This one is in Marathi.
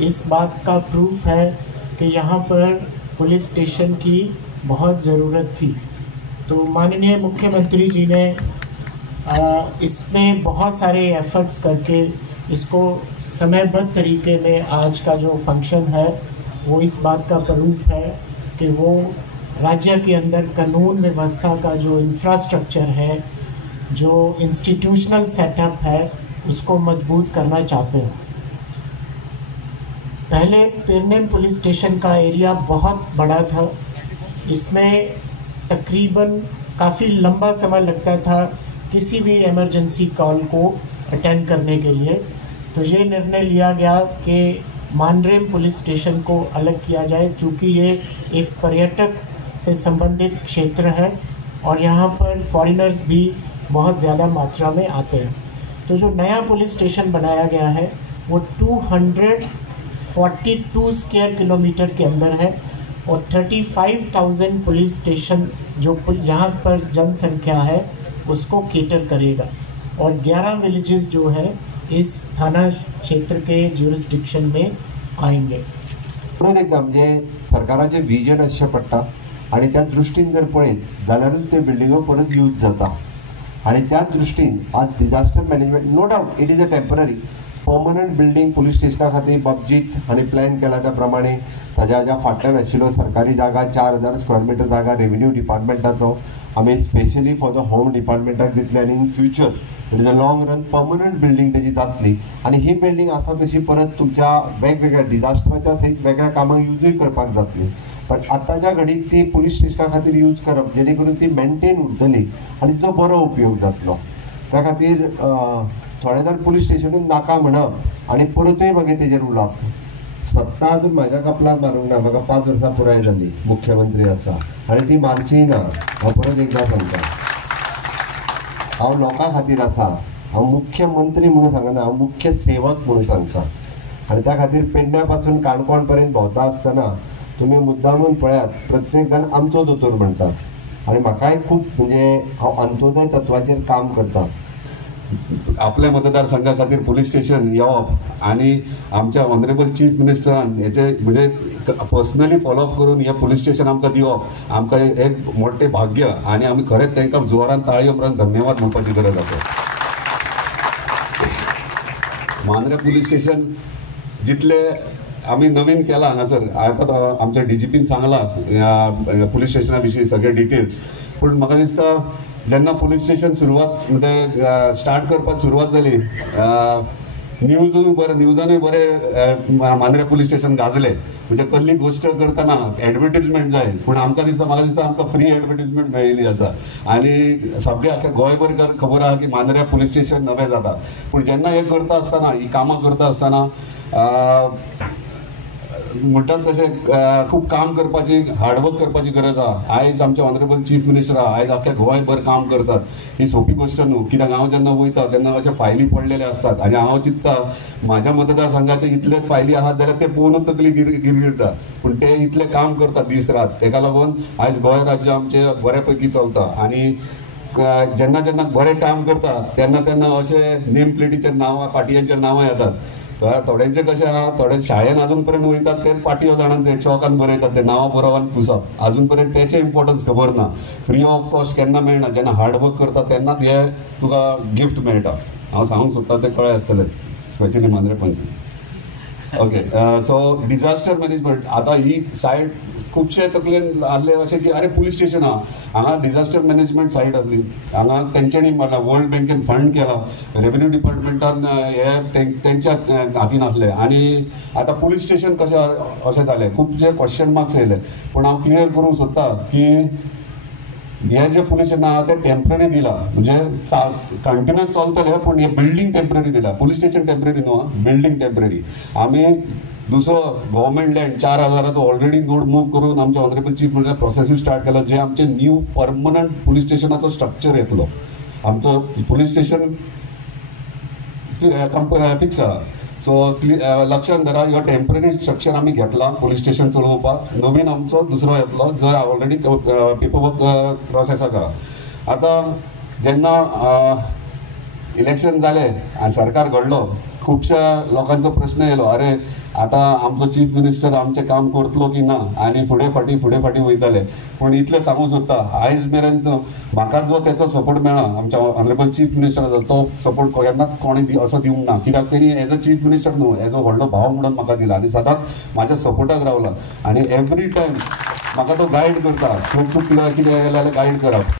इस बात का प्रूफ है कि यहाँ पर पुलिस स्टेशन की बहुत ज़रूरत थी। तो माननीय मुख्यमंत्री जी ने इसमें बहुत सारे एफर्ट्स करके इसको समयबद्ध तरीके में आज का जो फंक्शन है वो इस बात का प्रूफ है कि वो राज्य के अंदर कानून व्यवस्था का जो इंफ्रास्ट्रक्चर है, जो इंस्टीट्यूशनल सेटअप है, उसको मजबूत करना चाहते हैं। पहले पेरनेम पुलिस स्टेशन का एरिया बहुत बड़ा था। इसमें तकरीबन काफ़ी लंबा समय लगता था किसी भी इमरजेंसी कॉल को अटेंड करने के लिए। तो ये निर्णय लिया गया कि मानरेम पुलिस स्टेशन को अलग किया जाए, चूँकि ये एक पर्यटक से संबंधित क्षेत्र है और यहाँ पर फॉरेनर्स भी बहुत ज़्यादा मात्रा में आते हैं। तो जो नया पुलिस स्टेशन बनाया गया है वो 242 स्क्वायर किलोमीटर के अंदर है और 35,000 पुलिस स्टेशन जो यहाँ पर जनसंख्या है उसको केटर करेगा और 11 विलेजेस जो है इस थाना क्षेत्र के ज्यूरिस्डिक्शन में आएंगे। परत एकदा म्हणजे सरकाराचे विजन अशें पडटा आणि त्या दृश्टीन जर पळयत जाल्यारूच त्यो बिल्डिंगो परत यूज जाता आणि त्या दृश्टीन आज disaster management no doubt it is a temporary permanent building police स्टेशना खातीर बाबजीत हांणी प्लॅन केला त्या प्रमाणे ताज्या ज्या फाटल्यान आशिल्लो सरकारी जागा 4,000 स्क्वेअर मिटर जागा रेव्हेन्यू डिपार्टमेंटाचो आमी स्पेशली फॉर द होम डिपार्टमेंटाक दितले आनी in future in the long run permanent building तेजी जातली आणि ही बिल्डिंग आसा तशी परत तुमच्या वेगवेगळ्या डिजास्टराच्या सहित वेगळ्या कामाक यूजूय करपाक जातली। पण आताच्या घडीक ती पुलिस स्टेशना खातीर यूज करप जेणे करून ती मेंटेन उरतली आणि तिचो बरो उपयोग जातलो। त्या खातीर थोडे जाण पुलिस स्टेशनूच नाका म्हणप आणि परतूय मागीर तेजेर उलोवप। सत्ता अजून म्हाज्या कपलाक मारूंक ना, म्हाका 5 वर्सां पुराय जाली मुख्यमंत्री आसा आणि ती मारची ना। हांव परत एकदा सांगता हांव लोकां खातीर आसा, हांव मुख्यमंत्री म्हणून सांगना, हांव मुख्य सेवक म्हणून सांगता आणि त्या खातीर पेडण्या पासून काणकोण पर्यंत भोंवता आसतना तुम्ही मुद्दामून पळयात प्रत्येक जाण आमचो दोतोर म्हणटात आणि म्हाकाय खूब म्हणजे हांव अंत्योदय तत्वाचेर काम करता। आपल्या मतदारसंघा खातीर पुलीस स्टेशन येवप आणि आमच्या ऑनरेबल चीफ मिनिस्टरान हेचे म्हणजे पर्सनली फॉलोअप करून हे पुलीस स्टेशन आमकां दिवप आमकां एक मोठे भाग्य आणि आमी खरेंच तांकां जोरान ताळयो मारून धन्यवाद म्हणपाची गरज आसा। मांद्रे पुलीस स्टेशन जितले आम्ही नवीन केला हांगासर आता आमच्या डीजीपीन सांगला पुलीस स्टेशना विशीं सगळे डिटेल्स, पूण म्हाका दिसता जेन्ना पुलीस स्टेशन सुरवात म्हणजे स्टार्ट करपाक सुरवात जाली न्यूजानूय बरे मांद्रे पुलीस स्टेशन गाजले म्हणजे कसली गोष्ट करतना एडवर्टिजमेंट जाय, पूण म्हाका दिसता आमकां फ्री एडवर्टिजमेंट मेळिल्ली आसा आणि सगळे आख्या गोंयभर खबर आहा की मांद्रे पुलीस स्टेशन नवें जाता। पूण जेन्ना हे करता आसतना ही कामां करता आसतना म्हणटात तशें खूब काम करपाची हार्डवर्क करपाची गरज आहा। आयज आमचे ऑनरेबल चीफ मिनिस्टर आहा, आयज आख्या गोंयभर काम करतात, ही सोपी गोश्ट न्हू, कित्याक हांव जेन्ना वयता तेन्ना अशे फायली पडलेले असतात आणि हांव चिंतता म्हाज्या मतदारसंघाचे इतले फायली आहात जाल्यार ते पळोवनूच तकली गिरगिरता, पूण ते इतले काम करतात दीस रात, तेका लागून आयज गोंय राज्य आमचे बऱ्यापैकी चलता आणि जेन्ना जेन्ना बरें काम करता तेन्ना तेन्ना अशे नेम प्लेटीचेर नांवां पाटयांचेर नांवां येतात। थोड्यांचे कशें आहा, थोडे शाळेन अजून पर्यंत वयतात तेच पाटयो जाणान ते चॉकान बरयतात ते नांवां बरोवप आनी पुसप, अजून पर्यंत तेचे इम्पॉर्टन्स खबर ना। फ्री ऑफ कॉस्ट केन्ना मेळना, जेन्ना हार्डवर्क करता तेन्नाच हे तुका गिफ्ट मेळटा। हांव सांगूंक सोदता ते कळ्ळें आसतलें specially Mandrem panchayat. Okay, so disaster management आता ही सायड खुबशे तकलेन आसले अशें की अरे पुलीस स्टेशन आहा हांगा डिजास्टर मॅनेजमेंट सायड आसली, हांगा तेंच्यांनी वर्ल्ड बँकेन फंड केला, रेव्हेन्यू डिपार्टमेंटान हे तेंच्या हातीन आसले आणि आता पुलीस स्टेशन कशें अशें जालें, खुबशे क्वेश्चन मार्क्स येयले। पूण हांव क्लियर करूंक सोदता की हे जे पुलीस स्टेशन आहा ते टेम्पररी दिला, म्हणजे कंटिन्युअस चलतले पूण हे बिल्डींग टेम्पररी दिला। पुलीस स्टेशन टेम्पररी न्हू, बिल्डींग टेम्पररी। आमी दुसरो government land 4,000 already node move करून आमच्या ऑनरेबल चीफ मिनिस्टर प्रोसेसूय स्टार्ट केला, जे आमचे न्यू परमनंट पुलीस स्टेशनाचो स्ट्रक्चर येतलो। आमचो पुलीस स्टेशन फिक्स आहा, सो लक्षात धरा ह्यो टेम्पररी स्ट्रक्चर आमी घेतला पुलीस स्टेशन चलोवपाक। नवीन आमचो दुसरो येतलो जो ऑलरेडी पेपरवर्क प्रोसेसाक आहा। आता जेन्ना इलेक्शन जालें आनी सरकार घडलो खुबशा लोकांचो प्रश्न येयलो, अरे आता आमचो चीफ मिनिस्टर आमचें काम करतलो की ना आनी फुडें फाटी वयतले. पूण इतलें सांगूं सोदता, आयज मेरेन म्हाका जो तेचो सपोर्ट मेळ्ळा, आमच्या ऑनरेबल चीफ मिनिस्टराचो, तो सपोर्ट केन्नाच कोणी असो दिवंक ना. कित्याक तेणी एज अ चीफ मिनिस्टर न्हू, एज अ व्हडलो भाव म्हणून म्हाका दिला आनी सदांच म्हाज्या सपोर्टाक रावला. आनी एवरी टायम म्हाका तो गायड करता, खंय चुकलं कितें जाल्यार गायड करप.